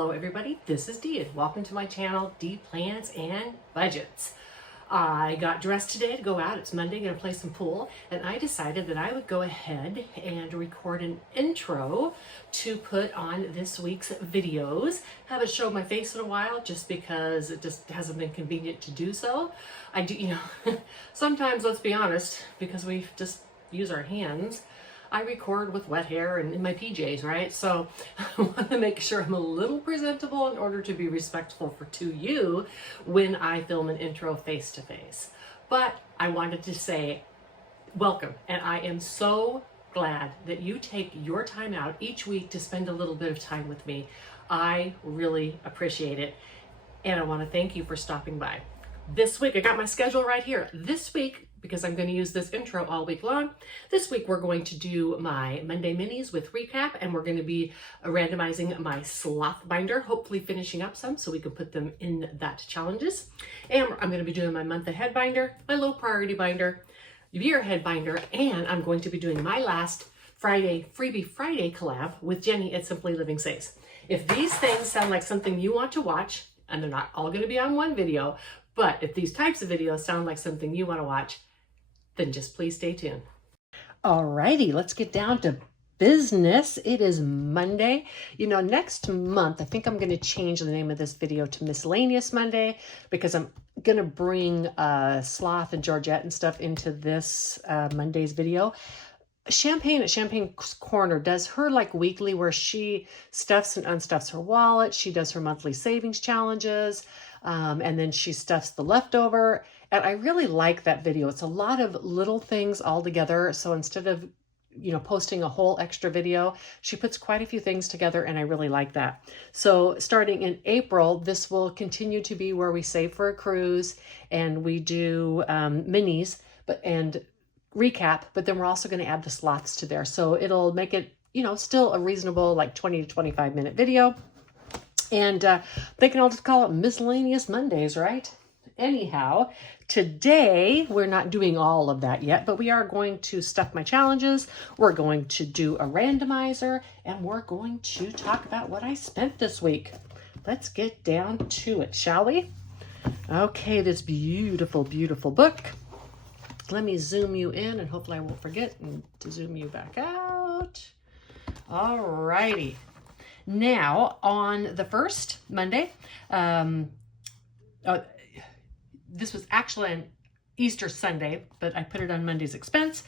Hello everybody, this is Dee and welcome to my channel, Dee Plans and Budgets. I got dressed today to go out. It's Monday, gonna play some pool, and I decided that I would go ahead and record an intro to put on this week's videos. Haven't showed my face in a while just because it just hasn't been convenient to do so. I do, sometimes, let's be honest, because we just use our hands, I record with wet hair and in my PJs, right? So I want to make sure I'm a little presentable in order to be respectful to you when I film an intro face to face. But I wanted to say welcome, and I am so glad that you take your time out each week to spend a little bit of time with me. I really appreciate it, and I want to thank you for stopping by. This week, I got my schedule right here. This week, because I'm going to use this intro all week long, this week we're going to do my Monday minis with recap, and we're going to be randomizing my sloth binder, hopefully finishing up some so we can put them in that challenges. And I'm going to be doing my month ahead binder, my low priority binder, year ahead binder, and I'm going to be doing my last Friday, Freebie Friday collab with Jenny at Simply Living Saves. If these things sound like something you want to watch, and they're not all going to be on one video, but if these types of videos sound like something you want to watch, then just please stay tuned. Alrighty, let's get down to business. It is Monday. Next month, I think I'm going to change the name of this video to Miscellaneous Monday, because I'm going to bring Sloth and Georgette and stuff into this Monday's video. Champagne at Champagne's Corner does her weekly, where she stuffs and unstuffs her wallet. She does her monthly savings challenges, and then she stuffs the leftover. And I really like that video. It's a lot of little things all together. So instead of, posting a whole extra video, she puts quite a few things together, and I really like that. So starting in April, this will continue to be where we save for a cruise, and we do minis, and recap, but then we're also going to add the sloths to there. So it'll make it, still a reasonable 20 to 25 minute video. And they can all just call it Miscellaneous Mondays, right? Anyhow, today we're not doing all of that yet, but we are going to stuff my challenges. We're going to do a randomizer, and we're going to talk about what I spent this week. Let's get down to it, shall we? Okay, this beautiful, beautiful book. Let me zoom you in, and hopefully I won't forget to zoom you back out. All righty. Now, on the first Monday, this was actually an Easter Sunday, but I put it on Monday's expense.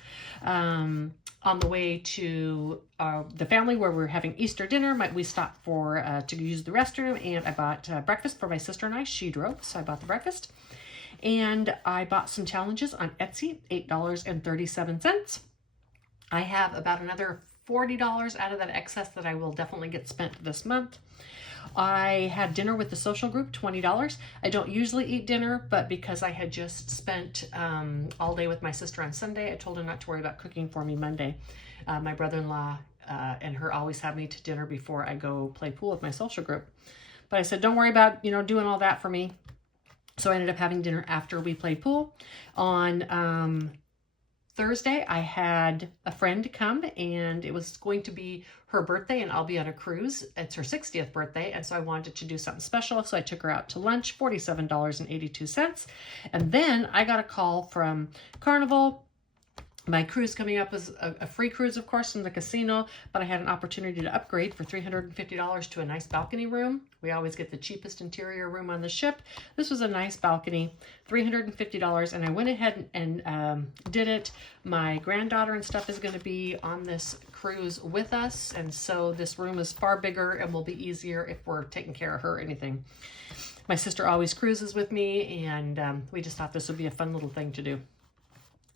On the way to the family where we're having Easter dinner, we stopped to use the restroom, and I bought breakfast for my sister and I. She drove, so I bought the breakfast. And I bought some challenges on Etsy, $8.37. I have about another $40 out of that excess that I will definitely get spent this month. I had dinner with the social group, $20. I don't usually eat dinner, but because I had just spent all day with my sister on Sunday, I told her not to worry about cooking for me Monday. My brother-in-law and her always have me to dinner before I go play pool with my social group. But I said, don't worry about, doing all that for me. So I ended up having dinner after we played pool. On Thursday, I had a friend come, and it was going to be her birthday, and I'll be on a cruise. It's her 60th birthday, and so I wanted to do something special, so I took her out to lunch, $47.82. And then I got a call from Carnival. My cruise coming up is a free cruise, of course, from the casino, but I had an opportunity to upgrade for $350 to a nice balcony room. We always get the cheapest interior room on the ship. This was a nice balcony, $350, and I went ahead and did it. My granddaughter and stuff is going to be on this cruise with us, and so this room is far bigger and will be easier if we're taking care of her or anything. My sister always cruises with me, and we just thought this would be a fun little thing to do.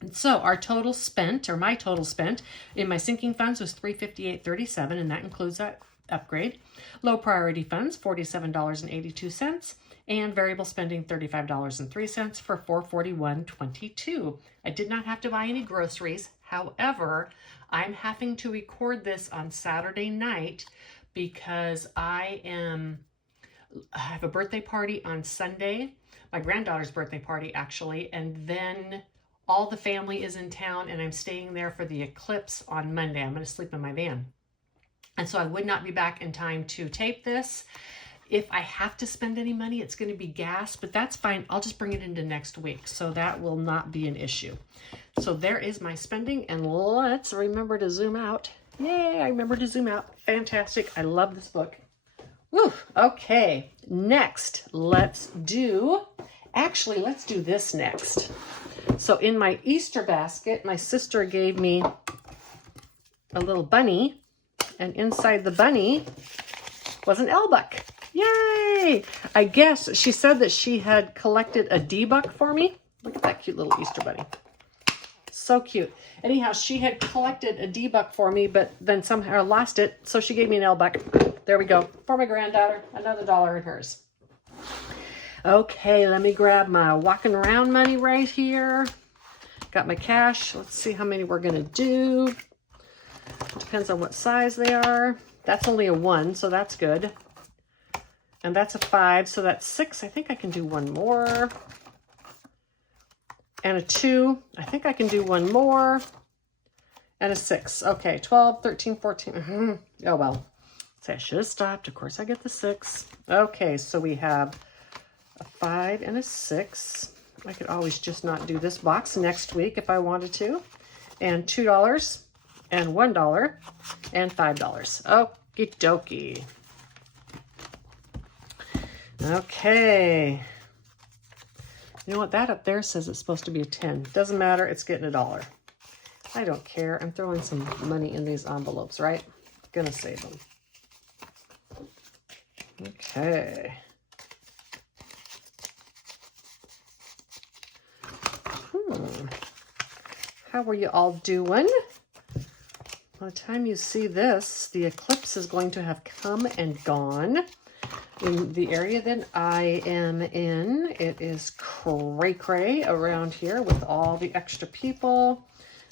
And so our total spent, or my total spent, in my sinking funds was $358.37, and that includes that upgrade. Low priority funds, $47.82, and variable spending, $35.03 for $441.22. I did not have to buy any groceries. However, I'm having to record this on Saturday night because I have a birthday party on Sunday, my granddaughter's birthday party actually, and then all the family is in town, and I'm staying there for the eclipse on Monday. I'm going to sleep in my van. And so I would not be back in time to tape this. If I have to spend any money, it's going to be gas, but that's fine. I'll just bring it into next week, so that will not be an issue. So there is my spending, and let's remember to zoom out. Yay, I remember to zoom out. Fantastic. I love this book. Woo. Okay, next, let's do this next. So in my Easter basket, my sister gave me a little bunny, and inside the bunny was an L-buck. Yay! I guess she said that she had collected a D-buck for me. Look at that cute little Easter bunny. So cute. Anyhow, she had collected a D-buck for me, but then somehow lost it, so she gave me an L-buck. There we go. For my granddaughter, another $1 in hers. Okay, let me grab my walking around money right here. Got my cash. Let's see how many we're going to do. Depends on what size they are. That's only a 1, so that's good. And that's a 5, so that's 6. I think I can do one more. And a 2. I think I can do one more. And a 6. Okay, 12, 13, 14. Oh, well. See, I should have stopped. Of course, I get the 6. Okay, so we have a 5 and a 6. I could always just not do this box next week if I wanted to. And $2 and $1 and $5. Okie dokie. Okay. You know what? That up there says it's supposed to be a 10. Doesn't matter. It's getting $1. I don't care. I'm throwing some money in these envelopes, right? Gonna save them. Okay. How are you all doing? By the time you see this, the eclipse is going to have come and gone. In the area that I am in, it is cray-cray around here with all the extra people.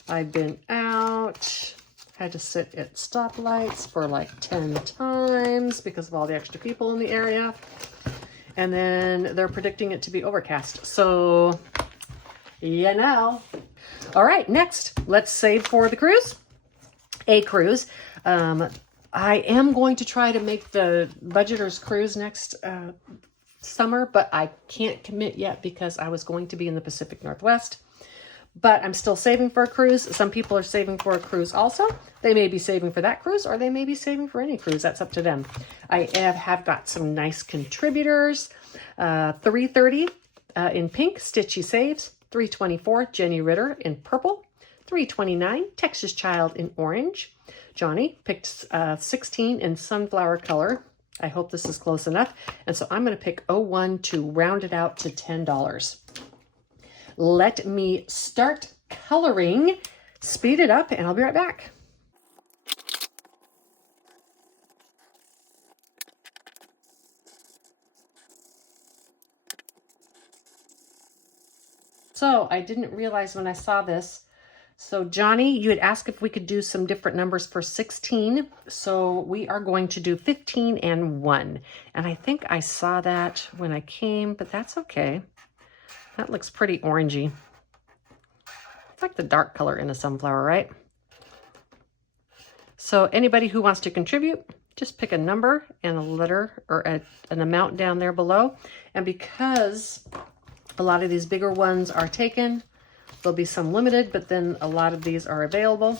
I've been out, had to sit at stoplights for like 10 times because of all the extra people in the area. And then they're predicting it to be overcast. So, you know. All right, next, let's save for the cruise. A cruise. I am going to try to make the Budgeters Cruise next summer, but I can't commit yet because I was going to be in the Pacific Northwest. But I'm still saving for a cruise. Some people are saving for a cruise also. They may be saving for that cruise, or they may be saving for any cruise. That's up to them. I have got some nice contributors. 330 in pink, Stitchy Saves. 324, Jenny Ritter in purple. 329, Texas Child in orange. Johnny picked 16 in sunflower color. I hope this is close enough. And so I'm going to pick 01 to round it out to $10. Let me start coloring, speed it up, and I'll be right back. So I didn't realize when I saw this. So Johnny, you had asked if we could do some different numbers for 16. So we are going to do 15 and 1. And I think I saw that when I came, but that's okay. That looks pretty orangey. It's like the dark color in a sunflower, right? So anybody who wants to contribute, just pick a number and a letter or an amount down there below. And because a lot of these bigger ones are taken, there'll be some limited, but then a lot of these are available.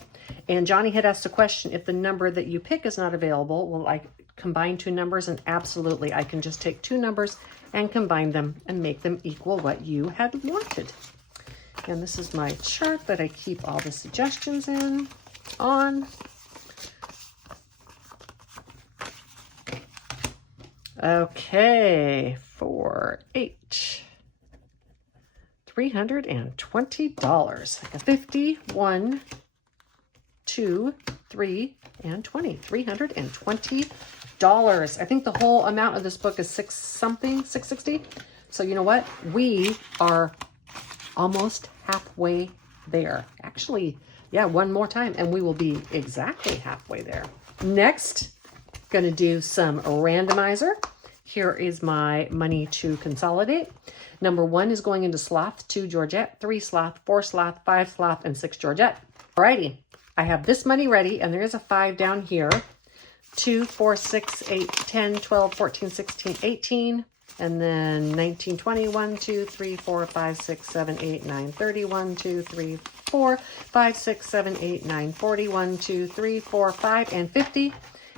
And Johnny had asked a question, if the number that you pick is not available, will I combine two numbers? And absolutely, I can just take two numbers and combine them and make them equal what you had wanted. And this is my chart that I keep all the suggestions on. Okay, for H. $320. 50, 1, 2, 3, and 20. $320. I think the whole amount of this book is $660. So you know what? We are almost halfway there. Actually, yeah, one more time and we will be exactly halfway there. Next, gonna do some randomizer. Here is my money to consolidate. Number 1 is going into sloth, 2 Georgette, 3 sloth, 4 sloth, 5 sloth, and 6 Georgette. Alrighty, I have this money ready, and there is a 5 down here. 2, 4, 6, 8, 10, 12, 14, 16, 18. And then 19, 20, 1, 2, 3, 4, 5, 6, 7, 8, 9, 30, 1, 2, 3, 4, 5, 6, 7, 8, 9, 40, 1, 2, 3, 4, 5, and 50.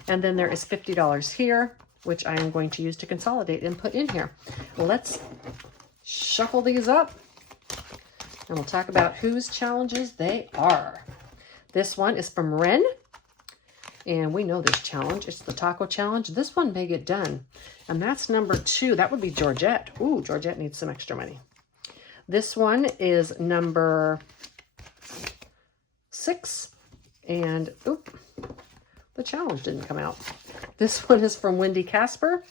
And then there is $50 here, which I am going to use to consolidate and put in here. Let's shuffle these up and we'll talk about whose challenges they are. This one is from Ren. And we know this challenge. It's the taco challenge. This one may get done. And that's number 2. That would be Georgette. Ooh, Georgette needs some extra money. This one is number 6. And, oop, the challenge didn't come out. This one is from Wendy Casper.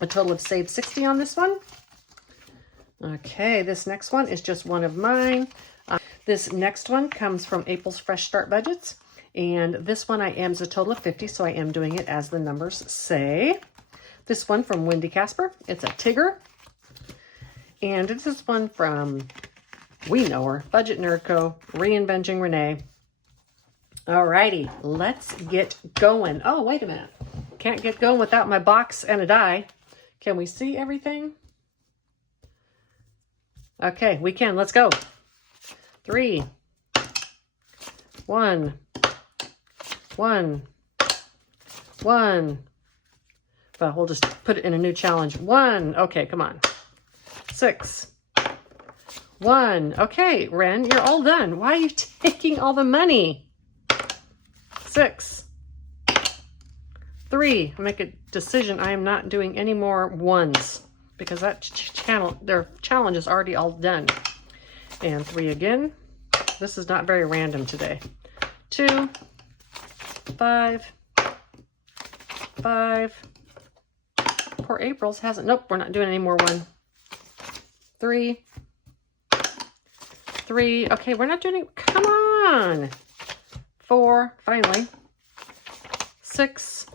A total of save 60 on this one. Okay, this next one is just one of mine. This next one comes from April's Fresh Start Budgets. And this one I am is a total of 50, so I am doing it as the numbers say. This one from Wendy Casper, it's a Tigger. And this is one from, we know her, Budget Nerd Co., Reinventing Renee. Alrighty, let's get going. Oh, wait a minute. Can't get going without my box and a die. Can we see everything? Okay, we can. Let's go. 3, 1, 1, 1. But we'll just put it in a new challenge. 1. Okay, come on. 6. 1. Okay, Ren, you're all done. Why are you taking all the money? 6. 3. I make a decision. I am not doing any more 1s because that their challenge is already all done. And 3 again. This is not very random today. 2. 5. 5. Poor April's hasn't. Nope, we're not doing any more 1. 3. 3. Okay, we're not doing it. Come on. 4. Finally. 6.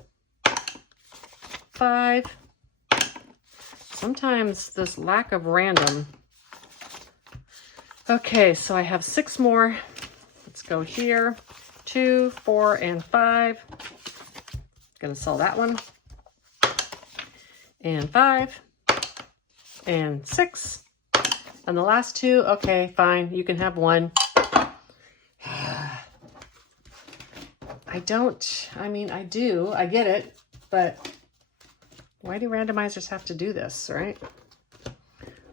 5. Sometimes this lack of random. Okay, so I have 6 more. Let's go here. 2, 4, and 5. Gonna sell that one. And 5. And 6. And the last 2, okay, fine. You can have 1. I do. I get it. But why do randomizers have to do this, right?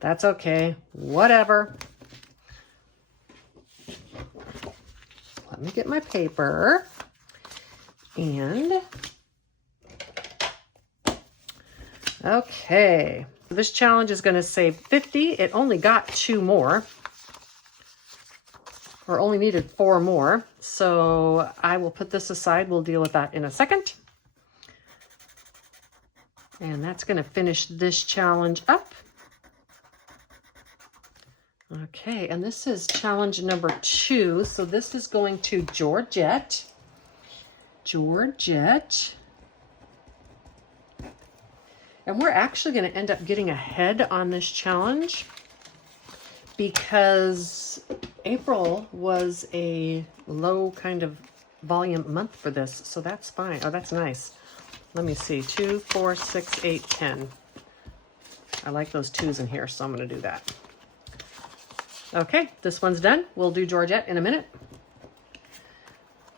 That's okay. Whatever. Let me get my paper. And okay. This challenge is going to save 50. It only got 2 more. Or only needed 4 more. So I will put this aside. We'll deal with that in a second. And that's going to finish this challenge up. Okay, and this is challenge number 2. So this is going to Georgette. Georgette. And we're actually going to end up getting ahead on this challenge because April was a low kind of volume month for this. So that's fine. Oh, that's nice. Let me see. 2, 4, 6, 8, 10. I like those 2s in here, so I'm going to do that. Okay, this one's done. We'll do Georgette in a minute.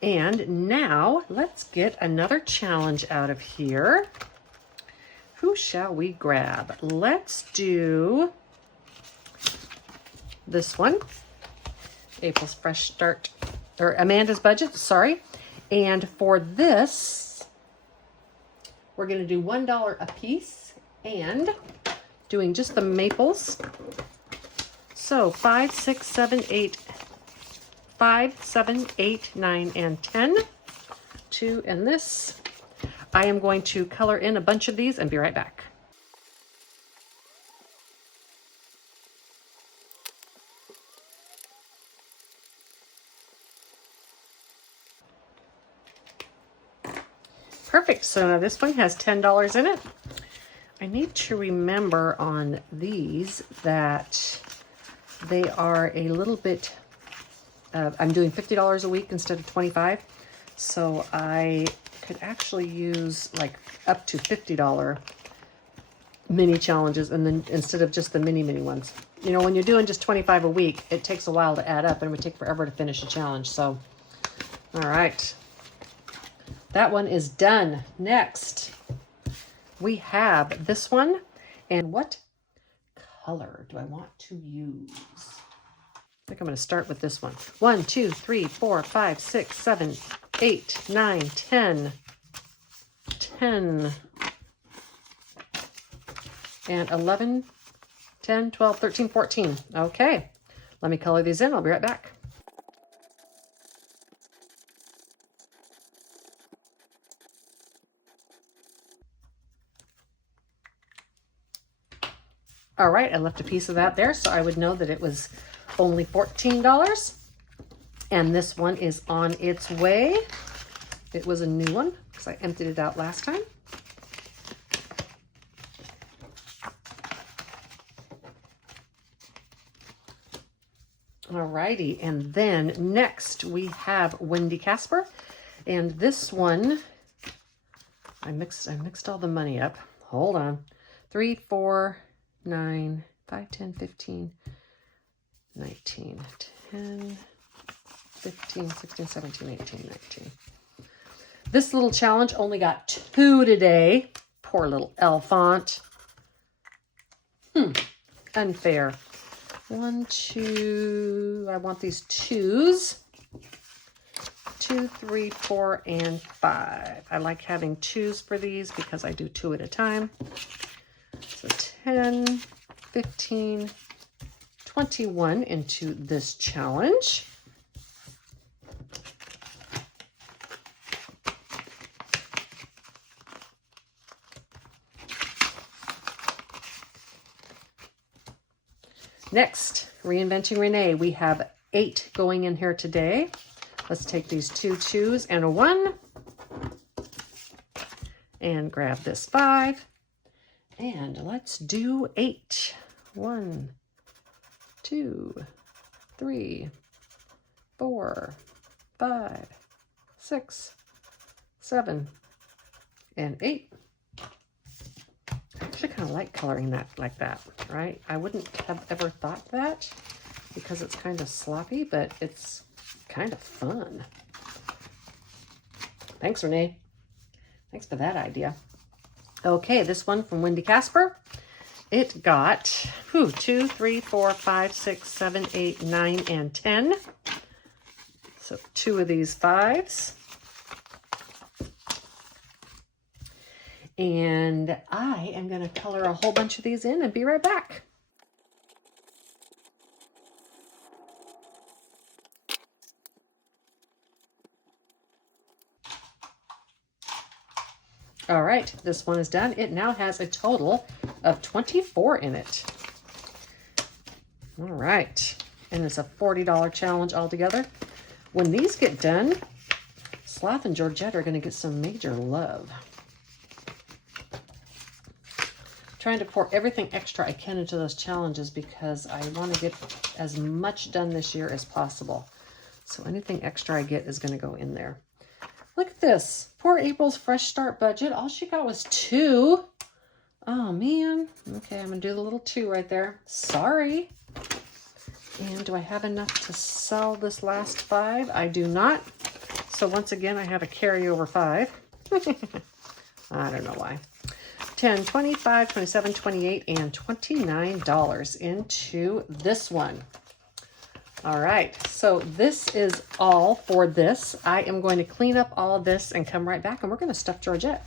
And now let's get another challenge out of here. Who shall we grab? Let's do this one. April's Fresh Start, or Amanda's Budget, sorry. And for this, we're going to do $1 a piece and doing just the maples. So 5, 6, 7, 8, 5, 7, 8, 9, and 10. 2 in this. I am going to color in a bunch of these and be right back. Perfect. So now this one has $10 in it. I need to remember on these that they are a little bit, I'm doing $50 a week instead of $25. So I could actually use like up to $50 mini challenges, and then instead of just the mini ones. You know, when you're doing just 25 a week, it takes a while to add up and it would take forever to finish a challenge. So, all right. That one is done. Next, we have this one. And what color do I want to use? I think I'm going to start with this one. 1, 2, 3, 4, 5, 6, 7, 8, 9, 10. 10. And 11, 10, 12, 13, 14. Okay, let me color these in. I'll be right back. All right, I left a piece of that there so I would know that it was only $14. And this one is on its way. It was a new one because I emptied it out last time. Alrighty, and then next we have Wendy Casper, and this one I mixed all the money up. Hold on. 3, 4, 9, 5, 10, 15, 19, 10, 15, 16, 17, 18, 19. This little challenge only got 2 today. Poor little Elfont. Unfair. 1, 2, I want these 2s. 2, 3, 4, and 5. I like having 2s for these because I do 2 at a time. So 10, 15, 21 into this challenge. Next, Reinventing Renee. We have 8 going in here today. Let's take these 2 2s and a 1 and grab this 5. And let's do 8. 1, 2, 3, 4, 5, 6, 7, and 8. I actually kind of like coloring that like that, right? I wouldn't have ever thought that because it's kind of sloppy, but it's kind of fun. Thanks, Renee. Thanks for that idea. Okay, this one from Wendy Casper. It got 2, 3, 4, 5, 6, 7, 8, 9, and 10. So 2 of these 5s. And I am going to color a whole bunch of these in and be right back. All right, this one is done. It now has a total of 24 in it. All right, and it's a $40 challenge altogether. When these get done, Sloth and Georgette are going to get some major love. Trying to pour everything extra I can into those challenges because I want to get as much done this year as possible. So anything extra I get is going to go in there. Look at this. Poor April's fresh start budget. All she got was 2. Oh, man. Okay, I'm going to do the little 2 right there. Sorry. And do I have enough to sell this last 5? I do not. So once again, I have a carryover 5. I don't know why. 10, 25, 27, 28, and $29 into this one. All right, so this is all for this. I am going to clean up all of this and come right back, and we're going to stuff Georgette.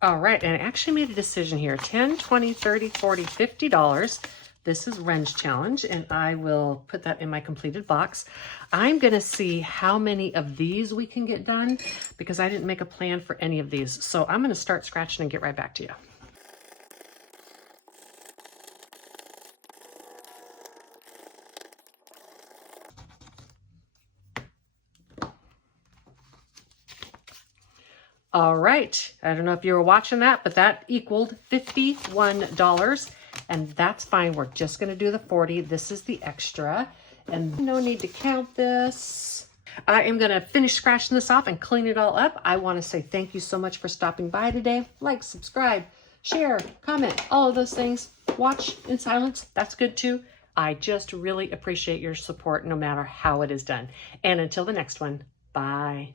All right, and I actually made a decision here. 10, 20, 30, 40, $50. This is Ren's challenge, and I will put that in my completed box. I'm going to see how many of these we can get done because I didn't make a plan for any of these. So I'm going to start scratching and get right back to you. All right, I don't know if you were watching that, but that equaled $51, and that's fine. We're just gonna do the 40. This is the extra, and no need to count this. I am going to finish scratching this off and clean it all up. I want to say thank you so much for stopping by today. Like, subscribe, share, comment, all of those things. Watch in silence. That's good too. I just really appreciate your support no matter how it is done. And until the next one, bye.